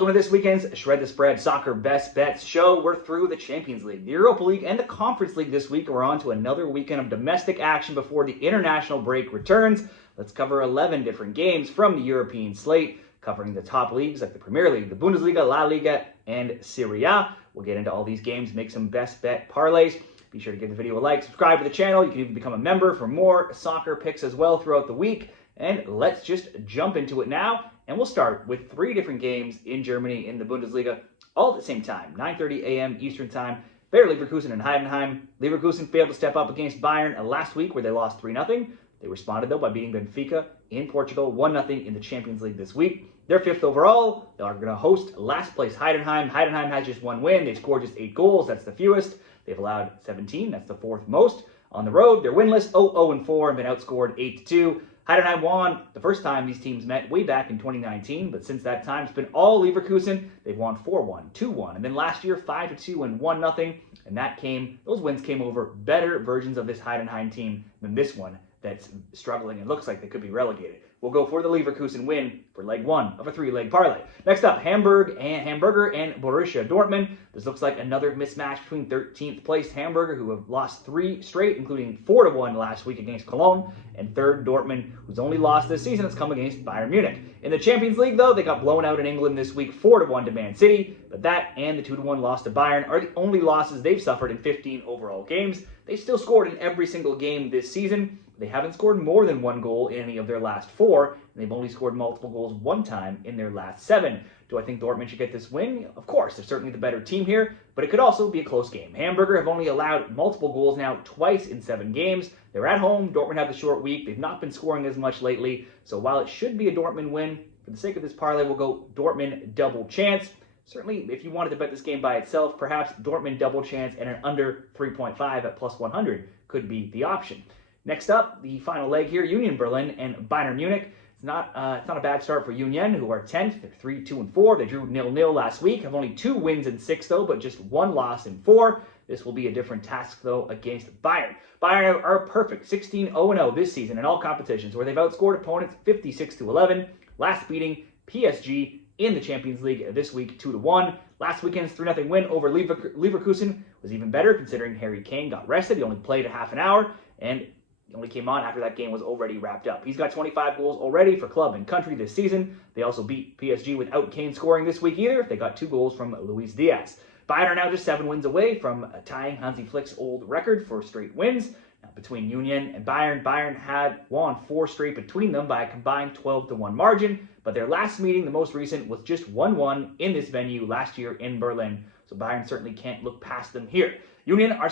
Welcome to this weekend's Shred the Spread Soccer Best Bets show. We're through the Champions League, the Europa League, and the Conference League this week. We're on to another weekend of domestic action before the international break returns. Let's cover 11 different games from the European slate, covering the top leagues like the Premier League, the Bundesliga, La Liga, and Serie A. We'll get into all these games, make some best bet parlays. Be sure to give the video a like, subscribe to the channel. You can even become a member for more soccer picks as well throughout the week. And let's just jump into it now. And we'll start with 3 different games in Germany in the Bundesliga, all at the same time, 9:30 a.m. Eastern Time. Bayer Leverkusen and Heidenheim. Leverkusen failed to step up against Bayern last week where they lost 3-0. They responded, though, by beating Benfica in Portugal 1-0 in the Champions League this week. They're 5th overall. They are going to host last place Heidenheim. Heidenheim has just 1 win. They've scored just 8 goals. That's the fewest. They've allowed 17. That's the 4th most. On the road, they're winless, 0-4, and been outscored 8-2. Heidenheim won the first time these teams met way back in 2019, but since that time, it's been all Leverkusen. They've won 4-1, 2-1, and then last year 5-2 and 1-0, and those wins came over better versions of this Heidenheim team than this one that's struggling and looks like they could be relegated. We'll go for the Leverkusen win for leg 1 of a 3-leg parlay. Next up, Hamburger and Borussia Dortmund. This looks like another mismatch between 13th placed Hamburger, who have lost 3 straight, including 4-1 last week against Cologne, and 3rd Dortmund, whose only loss this season has come against Bayern Munich. In the Champions League, though, they got blown out in England this week 4-1 to Man City, but that and the 2-1 loss to Bayern are the only losses they've suffered in 15 overall games. They've still scored in every single game this season. They haven't scored more than 1 goal in any of their last 4, and they've only scored multiple goals 1 time in their last 7. Do I think Dortmund should get this win? Of course, they're certainly the better team here, but it could also be a close game. Hamburger have only allowed multiple goals now twice in 7 games. They're at home. Dortmund have the short week. They've not been scoring as much lately, so while it should be a Dortmund win, for the sake of this parlay, we'll go Dortmund double chance. Certainly, if you wanted to bet this game by itself, perhaps Dortmund double chance and an under 3.5 at plus 100 could be the option. Next up, the final leg here, Union Berlin and Bayern Munich. It's not a bad start for Union, who are 10th. They're 3-2-4. They drew 0-0 last week. Have only 2 wins in 6, though, but just 1 loss in 4. This will be a different task, though, against Bayern. Bayern are perfect, 16-0-0 this season in all competitions, where they've outscored opponents 56-11, last beating PSG in the Champions League this week 2-1. Last weekend's 3-0 win over Leverkusen was even better, considering Harry Kane got rested. He only played a half an hour, and he only came on after that game was already wrapped up. He's got 25 goals already for club and country this season. They also beat PSG without Kane scoring this week either. They got 2 goals from Luis Diaz. Bayern are now just 7 wins away from tying Hansi Flick's old record for straight wins. Now, between Union and Bayern had won 4 straight between them by a combined 12-1 margin, but their last meeting, the most recent, was just 1-1 in this venue last year in Berlin, so Bayern certainly can't look past them here. Union are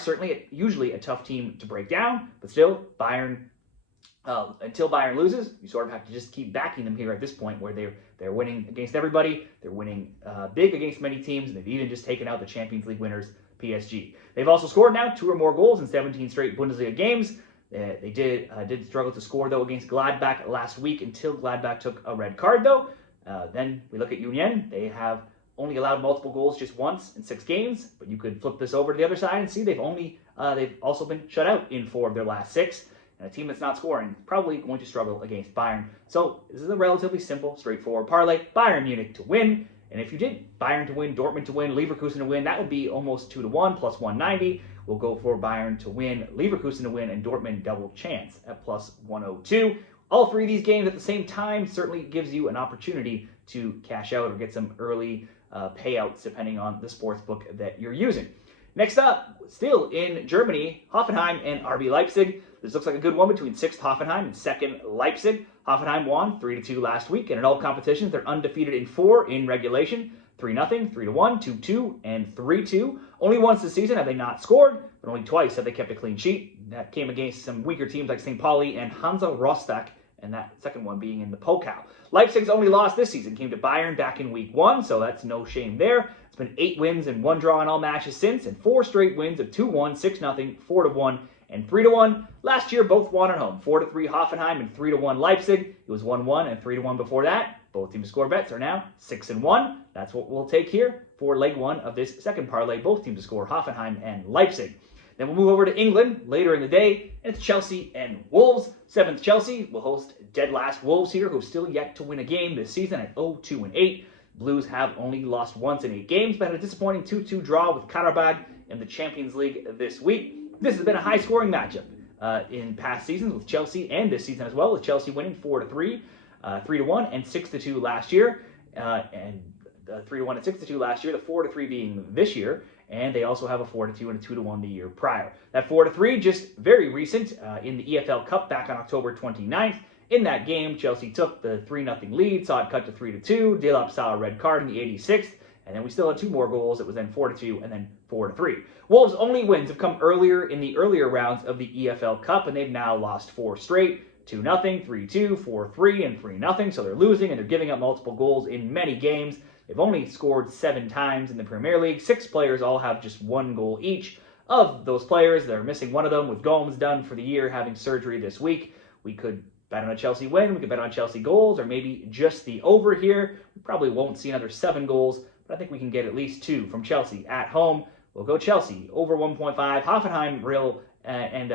usually a tough team to break down, but still, until Bayern loses, you sort of have to just keep backing them here at this point, where they're winning against everybody, they're winning big against many teams, and they've even just taken out the Champions League winners, PSG. They've also scored now 2 or more goals in 17 straight Bundesliga games. They did struggle to score, though, against Gladbach last week until Gladbach took a red card, though. Then we look at Union. They have only allowed multiple goals just once in 6 games, but you could flip this over to the other side and see they've also been shut out in 4 of their last 6. And a team that's not scoring is probably going to struggle against Bayern. So this is a relatively simple, straightforward parlay. Bayern Munich to win. And if you did Bayern to win, Dortmund to win, Leverkusen to win, that would be almost 2-1 plus 190. We'll go for Bayern to win, Leverkusen to win, and Dortmund double chance at plus 102. All 3 of these games at the same time certainly gives you an opportunity to cash out or get some early payouts depending on the sports book that you're using. Next up, still in Germany, Hoffenheim and RB Leipzig. This looks like a good one between 6th Hoffenheim and 2nd Leipzig. Hoffenheim won 3-2 last week, and in all competitions, they're undefeated in 4 in regulation. 3-0, 3-1, 2-2, and 3-2. Only once this season have they not scored, but only twice have they kept a clean sheet. That came against some weaker teams like St. Pauli and Hansa Rostock, and that second one being in the Pokal. Leipzig's only loss this season came to Bayern back in week 1, so that's no shame there. It's been 8 wins and 1 draw in all matches since, and 4 straight wins of 2-1, 6-0, 4-1, and 3-1. Last year, both won at home. 4-3 Hoffenheim and 3-1 Leipzig. It was 1-1 and 3-1 before that. Both teams' score bets are now 6-1. That's what we'll take here for leg 1 of this second parlay. Both teams to score, Hoffenheim and Leipzig. Then we'll move over to England later in the day, and it's Chelsea and Wolves. 7th Chelsea will host dead last Wolves here, who've still yet to win a game this season at 0-2-8. Blues have only lost once in 8 games, but had a disappointing 2-2 draw with Karabag in the Champions League this week. This has been a high-scoring matchup in past seasons with Chelsea, and this season as well, with Chelsea winning 4-3, 3-1, and 6-2 last year, and 3-1 and 6-2 last year, the 4-3 being this year, and they also have a 4-2 and a 2-1 the year prior. That 4-3 just very recent in the EFL Cup back on October 29th. In that game, Chelsea took the 3-0 lead, saw it cut to 3-2. Delap saw a red card in the 86th, and then we still had 2 more goals. It was then 4-2 and then 4-3. Wolves' only wins have come earlier in the earlier rounds of the EFL Cup, and they've now lost 4 straight: 2-0, 3-2, 4-3, and 3-0. So they're losing and they're giving up multiple goals in many games. They've only scored 7 times in the Premier League. 6 players all have just 1 goal each. Of those players, they're missing one of them, with Gomes done for the year, having surgery this week. We could bet on a Chelsea win, we could bet on Chelsea goals, or maybe just the over here. We probably won't see another 7 goals, but I think we can get at least 2 from Chelsea at home. We'll go Chelsea over 1.5. Hoffenheim, Real, and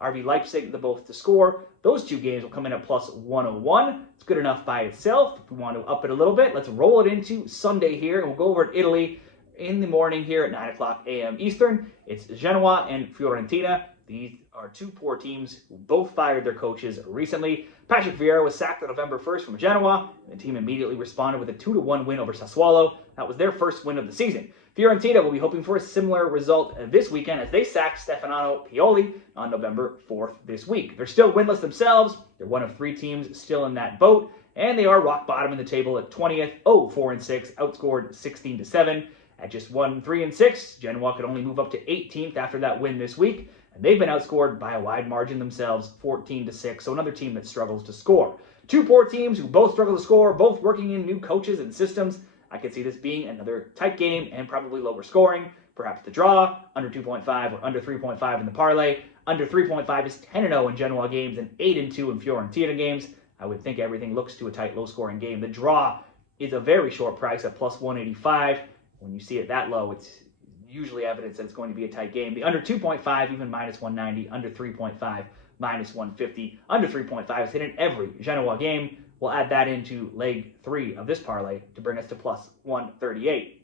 RB Leipzig, the both to score. Those 2 games will come in at plus 101. It's good enough by itself. If we want to up it a little bit, let's roll it into Sunday here, and we'll go over at Italy in the morning here at 9 o'clock a.m. Eastern. It's Genoa and Fiorentina. These are 2 poor teams who both fired their coaches recently. Patrick Vieira was sacked on November 1st from Genoa, and the team immediately responded with a 2-1 win over Sassuolo. That was their first win of the season. Fiorentina will be hoping for a similar result this weekend as they sacked Stefano Pioli on November 4th this week. They're still winless themselves. They're one of 3 teams still in that boat, and they are rock bottom in the table at 20th, 4-6, outscored 16-7. At just 1-3-6, Genoa could only move up to 18th after that win this week, and they've been outscored by a wide margin themselves, 14-6, so another team that struggles to score. 2 poor teams who both struggle to score, both working in new coaches and systems. I could see this being another tight game and probably lower scoring. Perhaps the draw, under 2.5 or under 3.5 in the parlay. Under 3.5 is 10-0 in Genoa games and 8-2 in Fiorentina games. I would think everything looks to a tight, low-scoring game. The draw is a very short price at plus 185. When you see it that low, it's usually evidence that it's going to be a tight game. The under 2.5, even minus 190. Under 3.5, minus 150. Under 3.5 is hit in every Genoa game. We'll add that into leg 3 of this parlay to bring us to plus 138.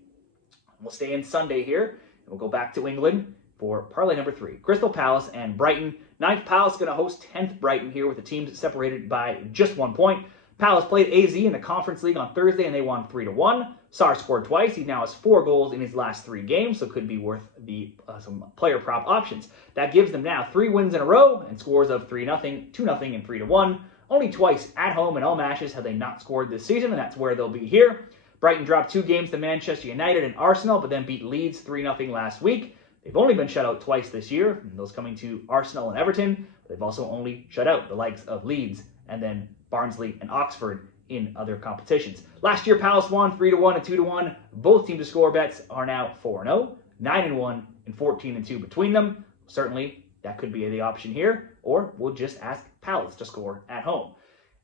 We'll stay in Sunday here, and we'll go back to England for parlay number 3. Crystal Palace and Brighton. 9th Palace going to host 10th Brighton here, with the teams separated by just 1 point. Palace played AZ in the Conference League on Thursday, and they won 3-1. Sarr scored twice. He now has 4 goals in his last 3 games, so could be worth the some player prop options. That gives them now 3 wins in a row and scores of 3-0, 2-0, and 3-1. Only twice at home in all matches have they not scored this season, and that's where they'll be here. Brighton dropped 2 games to Manchester United and Arsenal, but then beat Leeds 3-0 last week. They've only been shut out twice this year, and those coming to Arsenal and Everton. They've also only shut out the likes of Leeds and then Barnsley and Oxford in other competitions. Last year, Palace won 3-1 and 2-1. Both team to score bets are now 4-0, 9-1, and 14-2 between them. Certainly, that could be the option here, or we'll just ask Palace to score at home.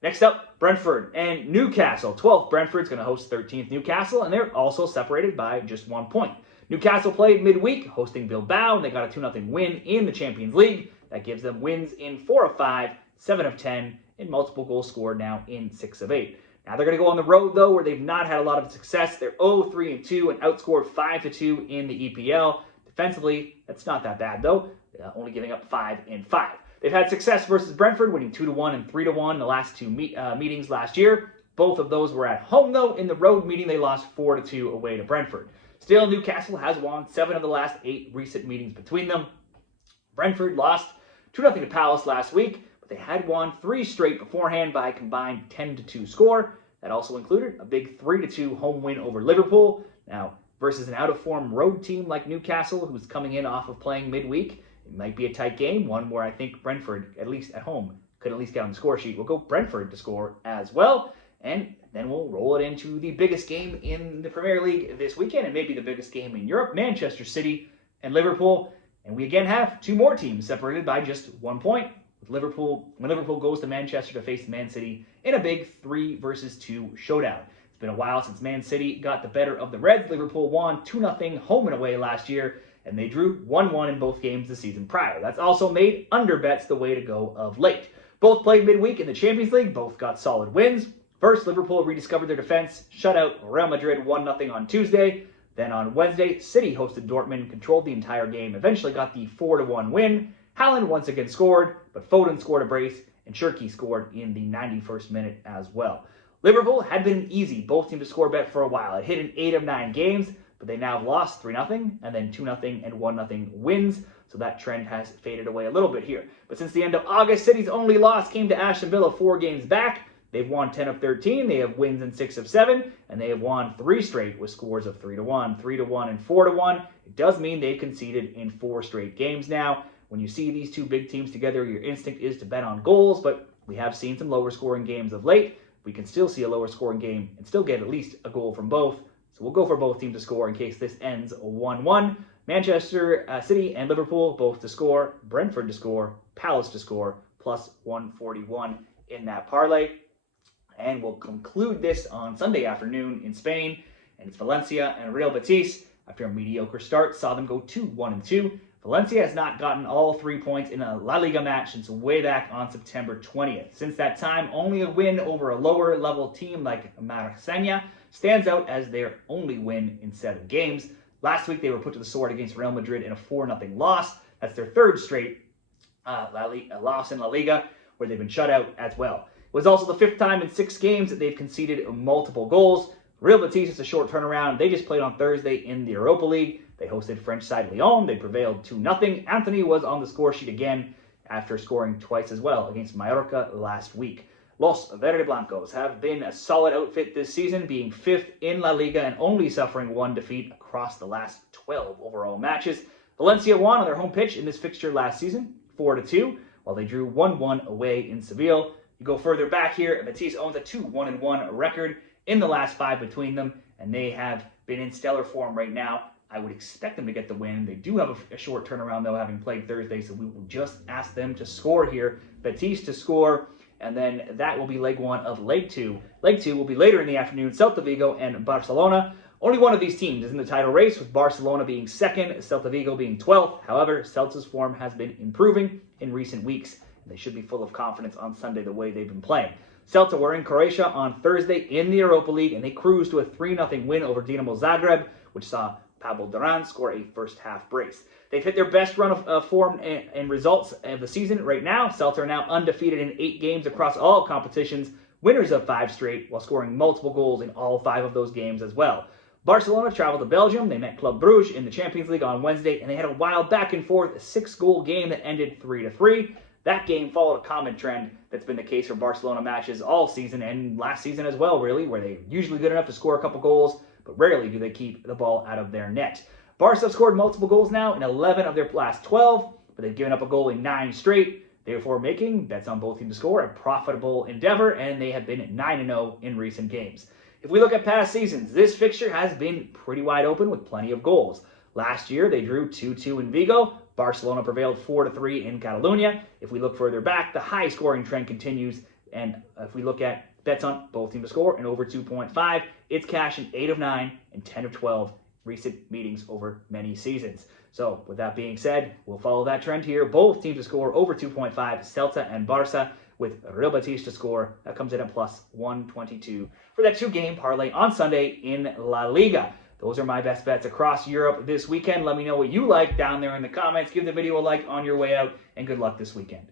Next up, Brentford and Newcastle. 12th Brentford's going to host 13th Newcastle, and they're also separated by just 1 point. Newcastle played midweek, hosting Bilbao, and they got a 2-0 win in the Champions League. That gives them wins in 4 of 5, 7 of 10, and multiple goals scored now in 6 of 8. Now they're going to go on the road, though, where they've not had a lot of success. They're 0-3-2 and outscored 5-2 in the EPL. Defensively, that's not that bad, though, only giving up 5 and 5. They've had success versus Brentford, winning 2-1 and 3-1 in the last 2 meetings last year. Both of those were at home, though. In the road meeting, they lost 4-2 away to Brentford. Still, Newcastle has won 7 of the last 8 recent meetings between them. Brentford lost 2-0 to Palace last week, but they had won 3 straight beforehand by a combined 10-2 score. That also included a big 3-2 home win over Liverpool. Now, versus an out-of-form road team like Newcastle, who's coming in off of playing midweek, it might be a tight game, one where I think Brentford, at least at home, could at least get on the score sheet. We'll go Brentford to score as well, and then we'll roll it into the biggest game in the Premier League this weekend, and maybe the biggest game in Europe, Manchester City and Liverpool. And we again have 2 more teams separated by just 1 point. With Liverpool, when Liverpool goes to Manchester to face Man City in a big 3-2 showdown. It's been a while since Man City got the better of the Reds. Liverpool won 2-0 home and away last year, and they drew 1-1 in both games the season prior. That's also made under bets the way to go of late. Both played midweek in the Champions League. Both got solid wins. First, Liverpool rediscovered their defense, shut out Real Madrid 1-0 on Tuesday. Then on Wednesday, City hosted Dortmund, controlled the entire game, eventually got the 4-1 win. Haaland once again scored, but Foden scored a brace, and Shirky scored in the 91st minute as well. Liverpool had been an easy both team to score bet for a while. It hit in 8 of 9 games, but they now have lost 3-0, and then 2-0 and 1-0 wins. So that trend has faded away a little bit here. But since the end of August, City's only loss came to Aston Villa 4 games back. They've won 10 of 13, they have wins in 6 of 7, and they have won 3 straight with scores of 3-1, 3-1, and 4-1. It does mean they've conceded in 4 straight games now. When you see these two big teams together, your instinct is to bet on goals, but we have seen some lower scoring games of late. We can still see a lower scoring game and still get at least a goal from both. So we'll go for both teams to score in case this ends 1-1. Manchester City and Liverpool both to score, Brentford to score, Palace to score, plus 141 in that parlay. And we'll conclude this on Sunday afternoon in Spain. And it's Valencia and Real Betis. After a mediocre start, saw them go 2-1-2. Valencia has not gotten all 3 points in a La Liga match since way back on September 20th. Since that time, only a win over a lower level team like Marseille stands out as their only win in 7 games. Last week, they were put to the sword against Real Madrid in a 4-0 loss. That's their 3rd straight loss in La Liga, where they've been shut out as well. It was also the 5th time in 6 games that they've conceded multiple goals. Real Betis is a short turnaround. They just played on Thursday in the Europa League. They hosted French side Lyon. They prevailed 2-0. Anthony was on the score sheet again after scoring twice as well against Mallorca last week. Los Verde Blancos have been a solid outfit this season, being 5th in La Liga and only suffering 1 defeat across the last 12 overall matches. Valencia won on their home pitch in this fixture last season, 4-2, while they drew 1-1 away in Seville. You go further back here, Betis owns a 2-1-1 record in the last 5 between them, and they have been in stellar form right now. I would expect them to get the win. They do have a short turnaround, though, having played Thursday, so we will just ask them to score here. Betis to score, and then that will be leg 1 of leg 2. Leg 2 will be later in the afternoon, Celta Vigo and Barcelona. Only one of these teams is in the title race, with Barcelona being 2nd, Celta Vigo being 12th. However, Celta's form has been improving in recent weeks. They should be full of confidence on Sunday the way they've been playing. Celta were in Croatia on Thursday in the Europa League, and they cruised to a 3-0 win over Dinamo Zagreb, which saw Pablo Duran score a first-half brace. They've hit their best run of form and results of the season right now. Celta are now undefeated in 8 games across all competitions, winners of 5 straight, while scoring multiple goals in all 5 of those games as well. Barcelona traveled to Belgium. They met Club Brugge in the Champions League on Wednesday, and they had a wild back-and-forth 6-goal game that ended 3-3. That game followed a common trend that's been the case for Barcelona matches all season and last season as well, really, where they're usually good enough to score a couple goals, but rarely do they keep the ball out of their net. Barca have scored multiple goals now in 11 of their last 12, but they've given up a goal in 9 straight, therefore making bets on both teams to score a profitable endeavor, and they have been 9-0 in recent games. If we look at past seasons, this fixture has been pretty wide open with plenty of goals. Last year, they drew 2-2 in Vigo. Barcelona prevailed 4-3 in Catalonia. If we look further back, the high-scoring trend continues. And if we look at bets on both teams to score and over 2.5, it's cashing 8 of 9 and 10 of 12 recent meetings over many seasons. So with that being said, we'll follow that trend here. Both teams to score over 2.5, Celta and Barca, with Real Betis to score. That comes in at plus 122 for that 2-game parlay on Sunday in La Liga. Those are my best bets across Europe this weekend. Let me know what you like down there in the comments. Give the video a like on your way out, and good luck this weekend.